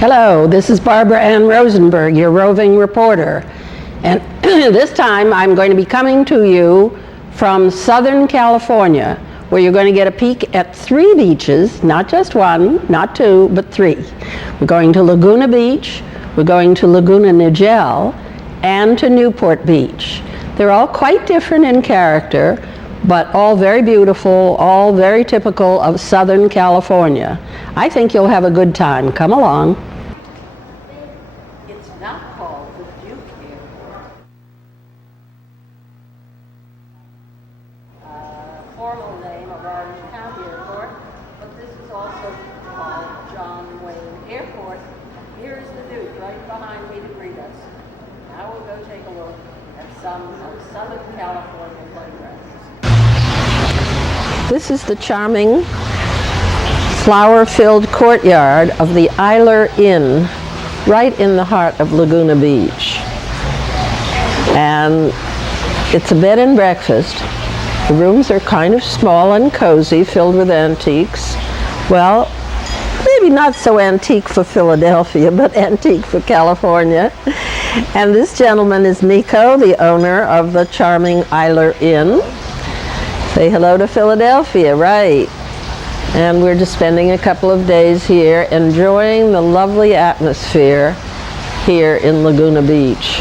Hello, this is Barbara Ann Rosenberg, your roving reporter. And this time I'm going to be coming to you from Southern California, where you're going to get a peek at 3 beaches, not just 1, not 2, but 3. We're going to Laguna Beach, we're going to Laguna Niguel, and to Newport Beach. They're all quite different in character, but all very beautiful, all very typical of Southern California. I think you'll have a good time. Come along. It's not called the Duke Airport. Formal name of Orange County Airport, but this is also called John Wayne Airport. Here's the Duke right behind me to greet us. Now we'll go take a look at some of Southern California playgrounds. This is the charming flower-filled courtyard of the Isler Inn, right in the heart of Laguna Beach. And it's a bed and breakfast. The rooms are kind of small and cozy, filled with antiques. Well, maybe not so antique for Philadelphia, but antique for California. And this gentleman is Nico, the owner of the charming Isler Inn. Say hello to Philadelphia, right? And we're just spending a couple of days here enjoying the lovely atmosphere here in Laguna Beach.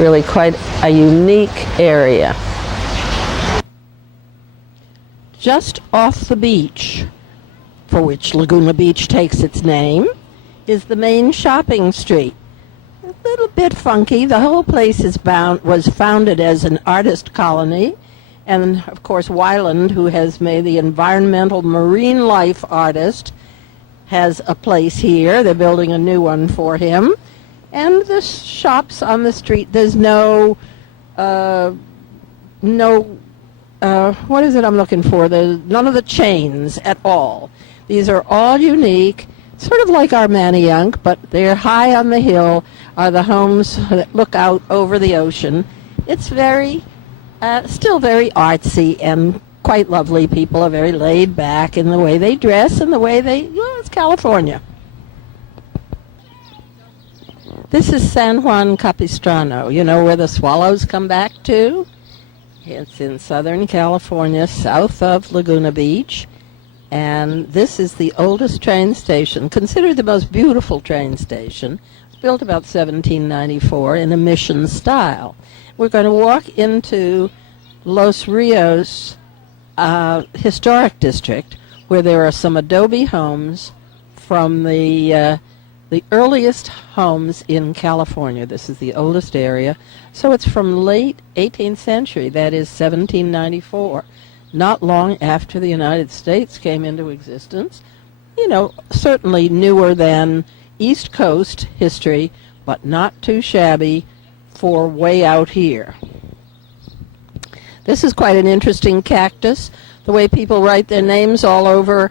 Really quite a unique area. Just off the beach, for which Laguna Beach takes its name, is the main shopping street. A little bit funky. The whole place was founded as an artist colony. And, of course, Weiland, who has made the environmental marine life artist, has a place here. They're building a new one for him. And the shops on the street, there's what is it I'm looking for? There's none of the chains at all. These are all unique, sort of like Armaniank, but they're high on the hill, are the homes that look out over the ocean. It's still very artsy and quite lovely. People are very laid back in the way they dress and the way it's California. This is San Juan Capistrano, you know where the swallows come back to? It's in Southern California, south of Laguna Beach. And this is the oldest train station, considered the most beautiful train station. It's built about 1794 in a mission style. We're going to walk into Los Rios Historic District, where there are some adobe homes from the earliest homes in California. This is the oldest area. So it's from late 18th century, that is 1794, not long after the United States came into existence. You know, certainly newer than East Coast history, but not too shabby for way out here. This is quite an interesting cactus. The way people write their names all over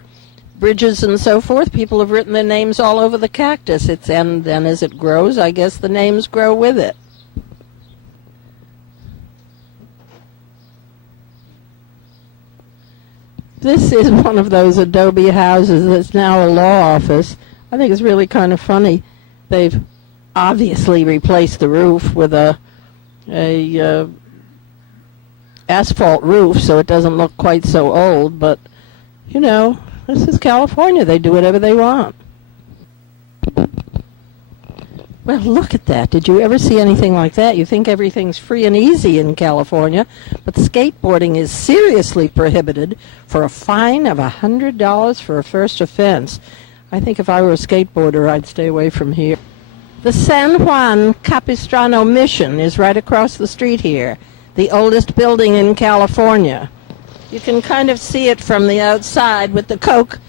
bridges and so forth, people have written their names all over the cactus. And then as it grows, I guess the names grow with it. This is one of those adobe houses that's now a law office. I think it's really kind of funny. They've obviously replaced the roof with a asphalt roof, so it doesn't look quite so old, but you know, this is California. They do whatever they want. Well, look at that. Did you ever see anything like that? You think everything's free and easy in California, but skateboarding is seriously prohibited for a fine of $100 for a first offense. I think if I were a skateboarder, I'd stay away from here. The San Juan Capistrano Mission is right across the street here, the oldest building in California. You can kind of see it from the outside with the Coke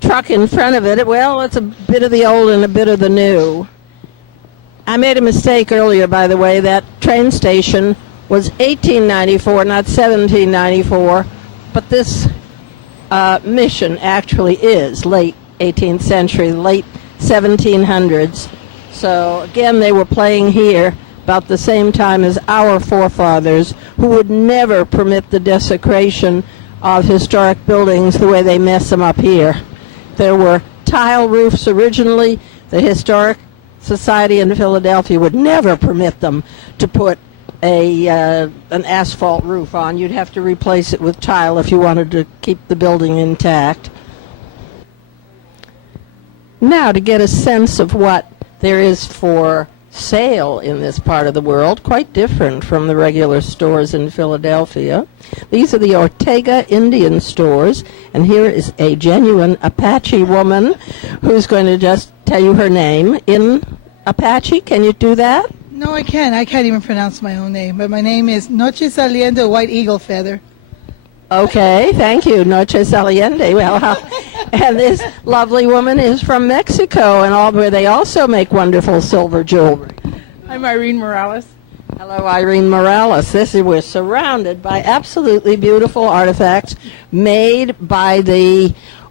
truck in front of it. Well, it's a bit of the old and a bit of the new. I made a mistake earlier, by the way. That train station was 1894, not 1794, but this mission actually is late 18th century, late 1700s. So again, they were playing here about the same time as our forefathers, who would never permit the desecration of historic buildings the way they mess them up here. There were tile roofs originally. The Historic Society in Philadelphia would never permit them to put an asphalt roof on. You'd have to replace it with tile if you wanted to keep the building intact. Now, to get a sense of what there is for sale in this part of the world, quite different from the regular stores in Philadelphia. These are the Ortega Indian stores, and here is a genuine Apache woman who's going to just tell you her name in Apache. Can you do that? No, I can't. I can't even pronounce my own name, but my name is Noche Saliendo White Eagle Feather. Okay, thank you, Noche Saliente. Well, and this lovely woman is from Mexico, and where they also make wonderful silver jewelry. I'm Irene Morales. Hello, Irene Morales. We're surrounded by absolutely beautiful artifacts made by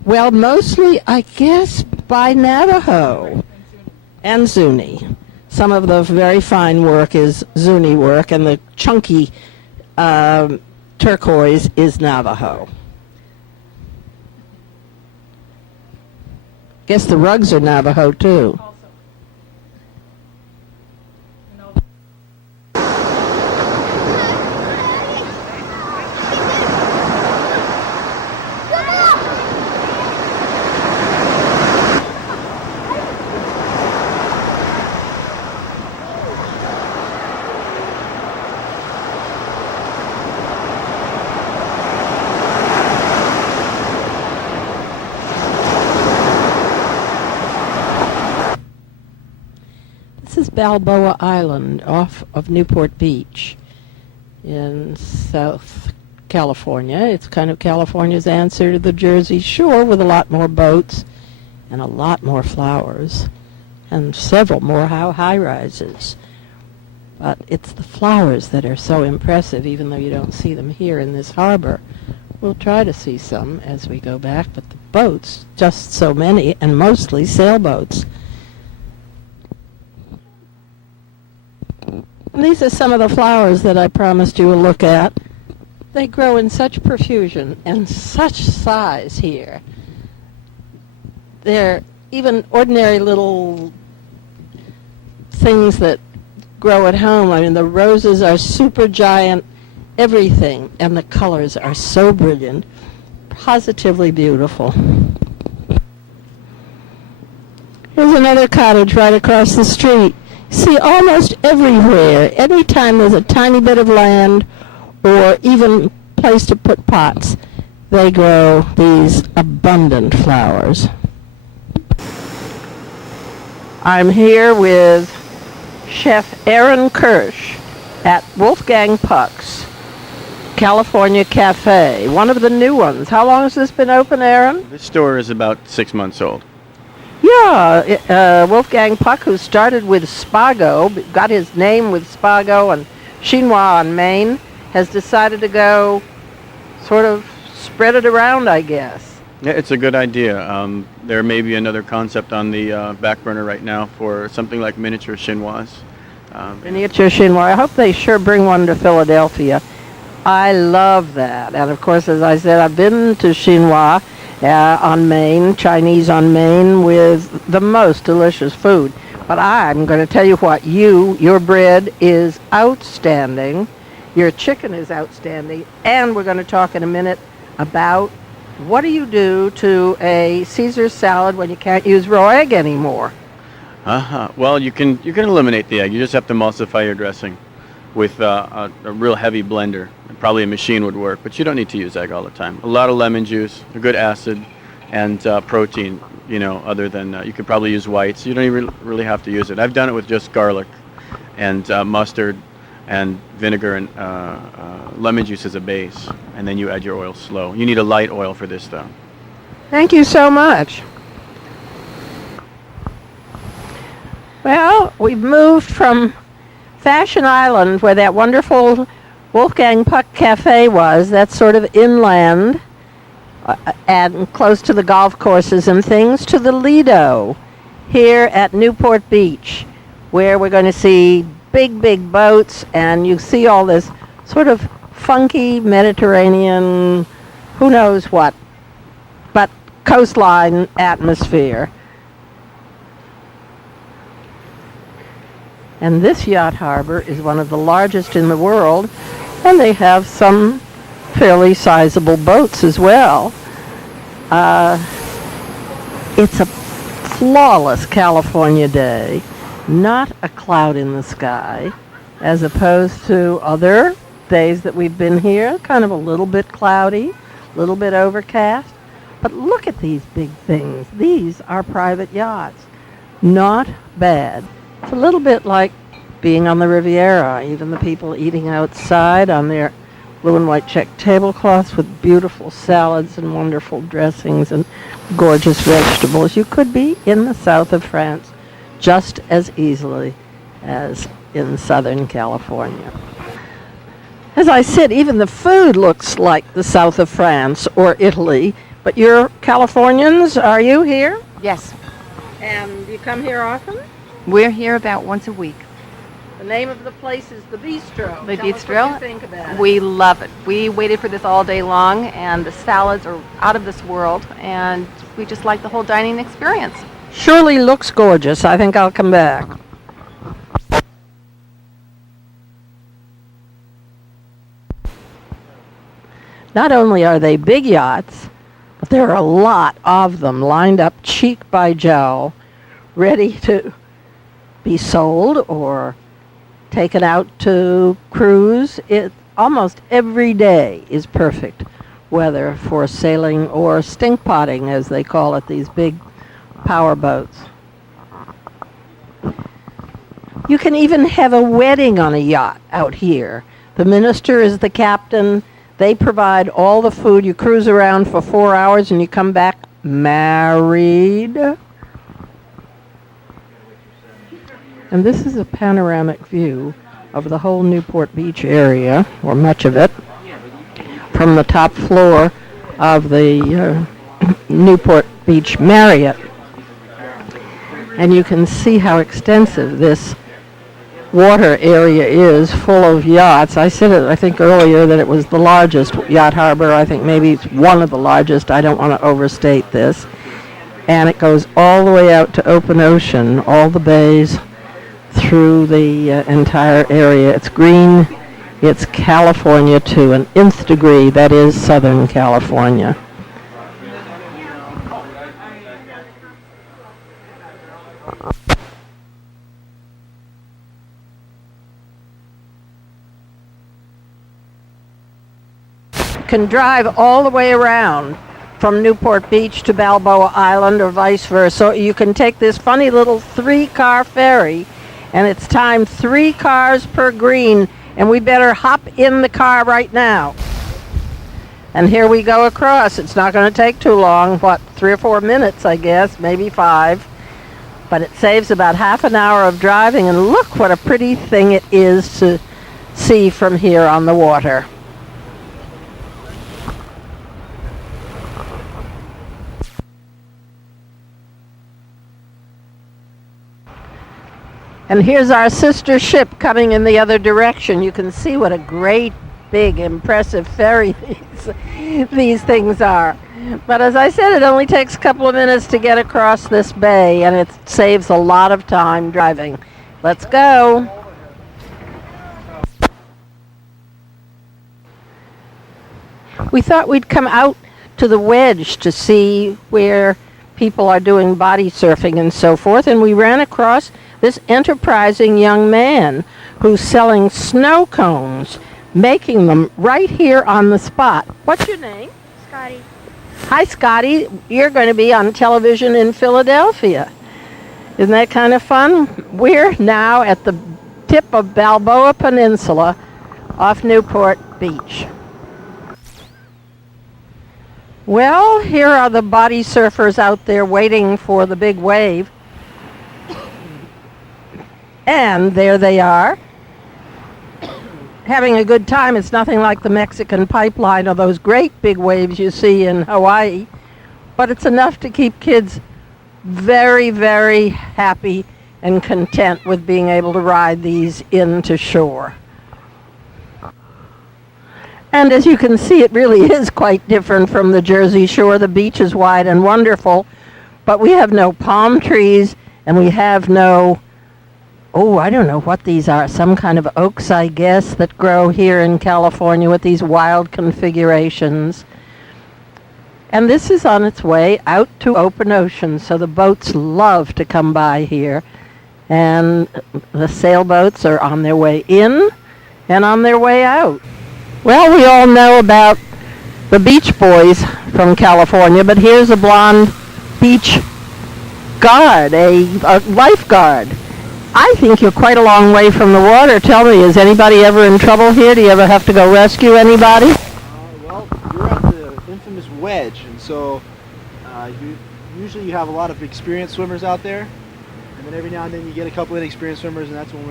mostly, I guess, by Navajo and Zuni. Some of the very fine work is Zuni work, and the chunky turquoise is Navajo. Guess the rugs are Navajo too. This is Balboa Island off of Newport Beach in South California. It's kind of California's answer to the Jersey Shore, with a lot more boats and a lot more flowers and several more high-rises. But it's the flowers that are so impressive, even though you don't see them here in this harbor. We'll try to see some as we go back, but the boats, just so many, and mostly sailboats. These are some of the flowers that I promised you a look at. They grow in such profusion and such size here. They're even ordinary little things that grow at home. I mean, the roses are super giant, everything, and the colors are so brilliant, positively beautiful. Here's another cottage right across the street. See, almost everywhere, anytime there's a tiny bit of land or even place to put pots, they grow these abundant flowers. I'm here with Chef Aaron Kirsch at Wolfgang Puck's California Cafe, one of the new ones. How long has this been open, Aaron? This store is about 6 months old. Yeah, Wolfgang Puck, who started with Spago, got his name with Spago and Chinois on Maine, has decided to go sort of spread it around, I guess. Yeah, it's a good idea. There may be another concept on the back burner right now for something like miniature chinois. Miniature chinois. I hope they sure bring one to Philadelphia. I love that. And of course, as I said, I've been to chinois on Maine, Chinese on Maine, with the most delicious food. But I'm going to tell you what, your bread is outstanding, your chicken is outstanding, and we're going to talk in a minute about what do you do to a Caesar salad when you can't use raw egg anymore. Well, you can eliminate the egg. You just have to emulsify your dressing with a real heavy blender. Probably a machine would work, but you don't need to use egg all the time. A lot of lemon juice, a good acid, and protein, other than you could probably use whites. You don't even really have to use it. I've done it with just garlic and mustard and vinegar and lemon juice as a base, and then you add your oil slow. You need a light oil for this, though. Thank you so much. Well, we've moved from Fashion Island, where that wonderful Wolfgang Puck Cafe was. That's sort of inland and close to the golf courses and things, to the Lido here at Newport Beach, where we're going to see big, big boats, and you see all this sort of funky Mediterranean, who knows what, but coastline atmosphere. And this yacht harbor is one of the largest in the world, and they have some fairly sizable boats as well. It's a flawless California day, not a cloud in the sky, as opposed to other days that we've been here, kind of a little bit cloudy, a little bit overcast. But look at these big things. These are private yachts. Not bad. It's a little bit like being on the Riviera, even the people eating outside on their blue and white check tablecloths with beautiful salads and wonderful dressings and gorgeous vegetables. You could be in the south of France just as easily as in Southern California. As I said, even the food looks like the south of France or Italy. But you're Californians, are you here? Yes, And you come here often? we're here about once a week. The name of the place is the Bistro. The Tell us Bistro? what you think about it. We love it. We waited for this all day long, and the salads are out of this world, and we just like the whole dining experience. Surely looks gorgeous. I think I'll come back. Not only are they big yachts, but there are a lot of them lined up cheek by jowl, ready to be sold or taken out to cruise. Almost every day is perfect weather for sailing or stink potting, as they call it, these big power boats. You can even have a wedding on a yacht out here. The minister is the captain. They provide all the food. You cruise around for 4 hours and you come back married. And this is a panoramic view of the whole Newport Beach area, or much of it, from the top floor of the Newport Beach Marriott. And you can see how extensive this water area is, full of yachts. I said it, I think, earlier that it was the largest yacht harbor. I think maybe it's one of the largest. I don't want to overstate this. And it goes all the way out to open ocean, all the bays through the entire area. It's green. It's California to an nth degree. That is Southern California. Can drive all the way around from Newport Beach to Balboa Island or vice versa. You can take this funny little 3-car ferry, and it's timed 3 cars per green, and we better hop in the car right now. And here we go across. It's not going to take too long, 3 or 4 minutes, I guess, maybe 5. But it saves about half an hour of driving, and look what a pretty thing it is to see from here on the water. And here's our sister ship coming in the other direction. You can see what a great, big, impressive ferry these things are. But as I said, it only takes a couple of minutes to get across this bay, and it saves a lot of time driving. Let's go. We thought we'd come out to the Wedge to see where people are doing body surfing and so forth, and we ran across this enterprising young man who's selling snow cones, making them right here on the spot. What's your name? Scotty. Hi, Scotty. You're going to be on television in Philadelphia. Isn't that kind of fun? We're now at the tip of Balboa Peninsula off Newport Beach. Well, here are the body surfers out there waiting for the big wave. And there they are, having a good time. It's nothing like the Mexican pipeline or those great big waves you see in Hawaii, but it's enough to keep kids very, very happy and content with being able to ride these into shore. And as you can see, it really is quite different from the Jersey Shore. The beach is wide and wonderful, but we have no palm trees, and we have no, oh, I don't know what these are, some kind of oaks, I guess, that grow here in California with these wild configurations. And this is on its way out to open ocean, so the boats love to come by here. And the sailboats are on their way in and on their way out. Well, we all know about the Beach Boys from California, but here's a blonde beach guard, a lifeguard. I think you're quite a long way from the water. Tell me, is anybody ever in trouble here? Do you ever have to go rescue anybody? Well, you're at the infamous wedge, and so usually you have a lot of experienced swimmers out there, and then every now and then you get a couple inexperienced swimmers, and that's when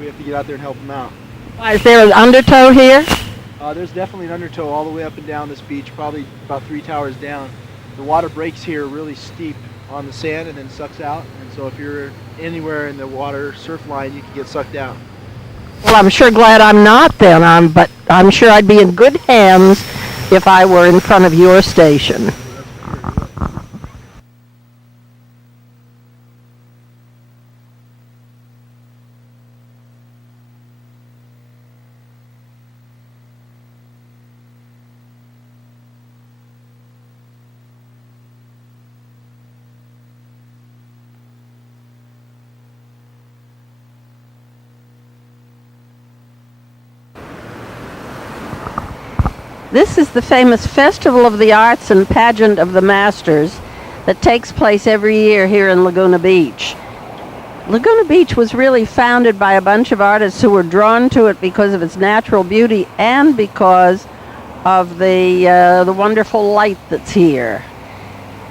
we have to get out there and help them out. Is there an undertow here? There's definitely an undertow all the way up and down this beach, probably about 3 towers down. The water breaks here really steep on the sand and then sucks out, and so if you're anywhere in the water surf line, you can get sucked out. Well, I'm sure glad I'm not then, but I'm sure I'd be in good hands if I were in front of your station. This is the famous Festival of the Arts and Pageant of the Masters that takes place every year here in Laguna Beach. Laguna Beach was really founded by a bunch of artists who were drawn to it because of its natural beauty and because of the wonderful light that's here.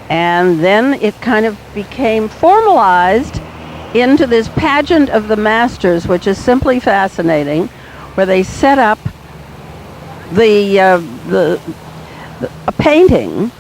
And then it kind of became formalized into this Pageant of the Masters, which is simply fascinating, where they set up a painting,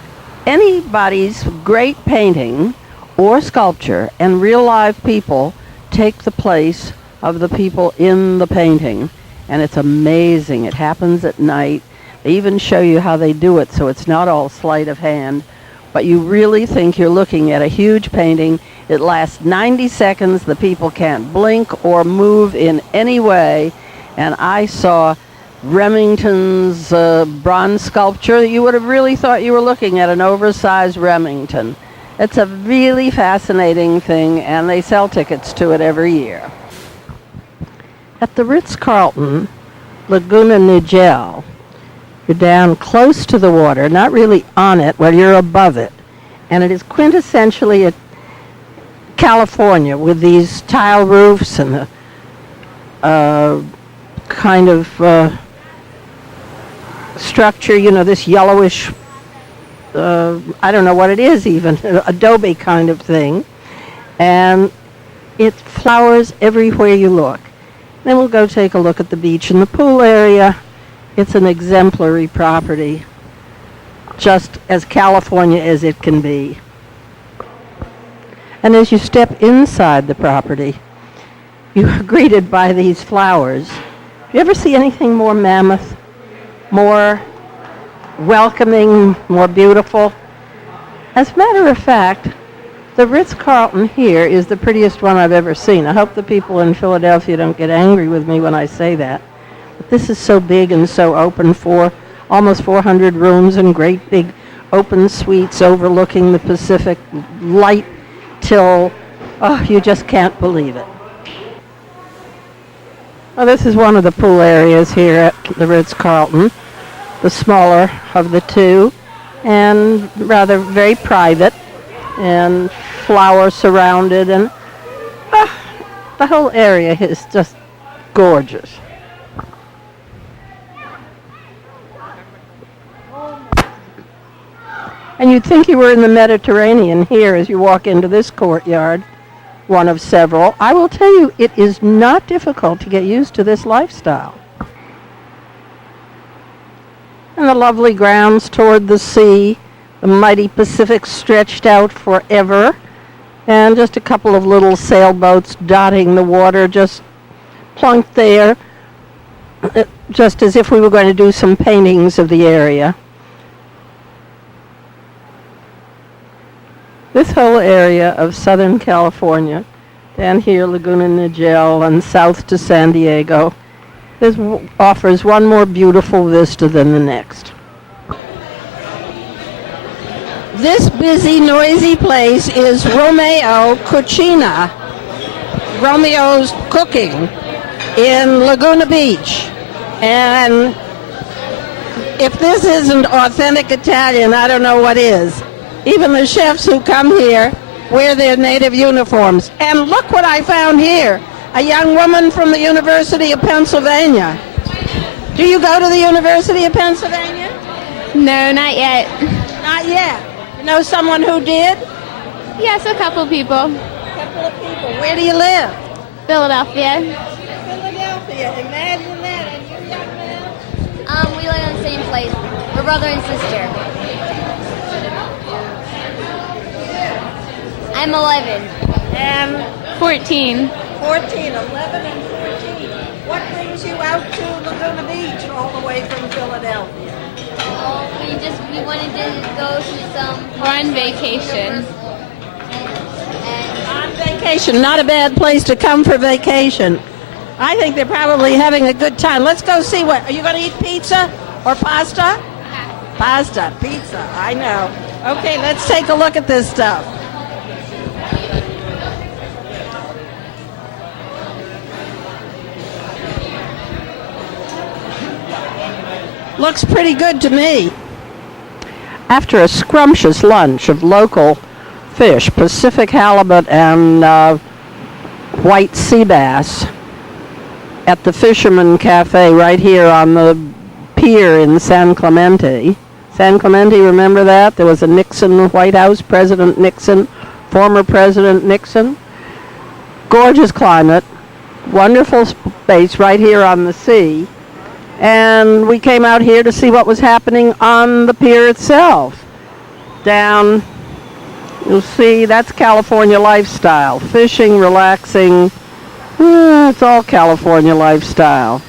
anybody's great painting or sculpture, and real live people take the place of the people in the painting. And it's amazing. It happens at night. They even show you how they do it, so it's not all sleight of hand, but you really think you're looking at a huge painting. It lasts 90 seconds. The people can't blink or move in any way. And I saw Remington's bronze sculpture. You would have really thought you were looking at an oversized Remington. It's a really fascinating thing, and they sell tickets to it every year. At the Ritz-Carlton, Laguna Niguel, you're down close to the water, not really on it, well, you're above it. And it is quintessentially a California with these tile roofs and the kind of structure, this yellowish, I don't know what it is even, adobe kind of thing. And it flowers everywhere you look. Then we'll go take a look at the beach and the pool area. It's an exemplary property, just as California as it can be. And as you step inside the property, you are greeted by these flowers. You ever see anything more mammoth, more welcoming, more beautiful? As a matter of fact, the Ritz-Carlton here is the prettiest one I've ever seen. I hope the people in Philadelphia don't get angry with me when I say that. But this is so big and so open, for almost 400 rooms and great big open suites overlooking the Pacific, light till, you just can't believe it. Well, this is one of the pool areas here at the Ritz-Carlton, the smaller of the two, and rather very private and flower surrounded, and the whole area is just gorgeous. And you'd think you were in the Mediterranean here as you walk into this courtyard, one of several. I will tell you, it is not difficult to get used to this lifestyle. And the lovely grounds toward the sea, the mighty Pacific stretched out forever, and just a couple of little sailboats dotting the water, just plunked there. just as if we were going to do some paintings of the area. This whole area of Southern California, down here Laguna Niguel and south to San Diego, offers one more beautiful vista than the next. This busy, noisy place is Romeo Cucina, Romeo's Cooking, in Laguna Beach. And if this isn't authentic Italian, I don't know what is. Even the chefs who come here wear their native uniforms. And look what I found here. A young woman from the University of Pennsylvania. Do you go to the University of Pennsylvania? No, not yet. Not yet. You know someone who did? Yes, a couple people. A couple of people. Where do you live? Philadelphia. Philadelphia. Imagine that. And you, young man? We live in the same place. We're brother and sister. I'm 11. And 14. 14, 11 and 14. What brings you out to Laguna Beach all the way from Philadelphia? We wanted to go to some... We're on vacation. On vacation, not a bad place to come for vacation. I think they're probably having a good time. Let's go see what, are you going to eat pizza or pasta? Pasta, pizza, I know. Okay, let's take a look at this stuff. Looks pretty good to me. After a scrumptious lunch of local fish, Pacific halibut and white sea bass at the Fisherman Cafe right here on the pier in San Clemente. San Clemente, remember that? There was a Nixon White House, President Nixon, former President Nixon. Gorgeous climate, wonderful space right here on the sea. And we came out here to see what was happening on the pier itself. Down, you'll see, that's California lifestyle. Fishing, relaxing, it's all California lifestyle.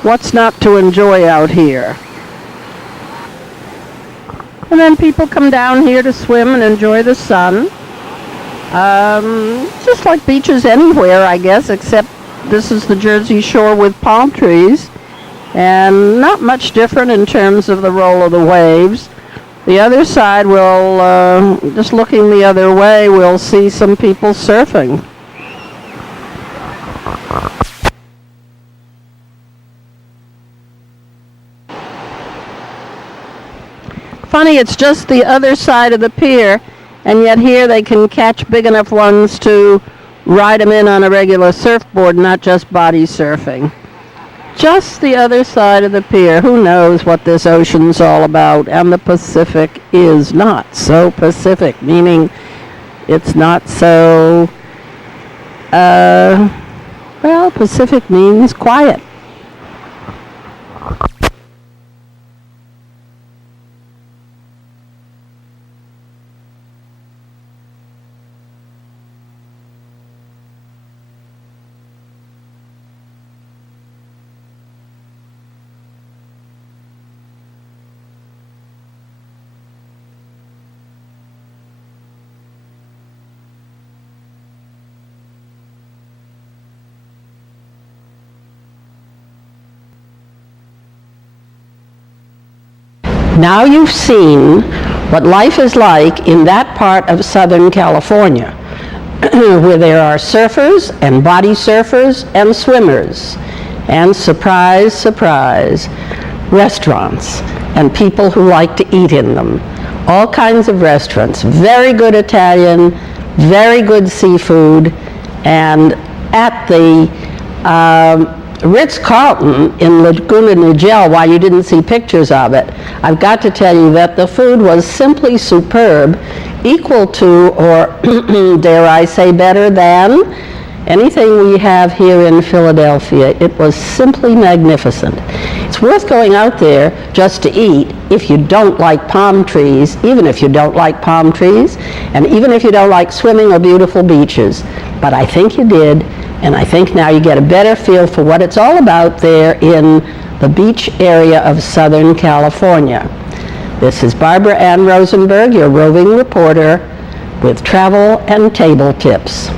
What's not to enjoy out here? And then people come down here to swim and enjoy the sun. Just like beaches anywhere, I guess, except this is the Jersey Shore with palm trees. And not much different in terms of the roll of the waves. The other side, just looking the other way, we'll see some people surfing. Funny, it's just the other side of the pier, and yet here they can catch big enough ones to ride them in on a regular surfboard, not just body surfing. Just the other side of the pier. Who knows what this ocean's all about? And the Pacific is not so Pacific, meaning it's not so, Pacific means quiet. Now you've seen what life is like in that part of Southern California, where there are surfers and body surfers and swimmers, and surprise, surprise, restaurants and people who like to eat in them. All kinds of restaurants, very good Italian, very good seafood, and at the Ritz-Carlton in Laguna Niguel, while you didn't see pictures of it, I've got to tell you that the food was simply superb, equal to, or dare I say better than, anything we have here in Philadelphia. It was simply magnificent. It's worth going out there just to eat if you don't like palm trees, even if you don't like palm trees, and even if you don't like swimming or beautiful beaches. But I think you did, And I think now you get a better feel for what it's all about there in the beach area of Southern California. This is Barbara Ann Rosenberg, your roving reporter, with travel and table tips.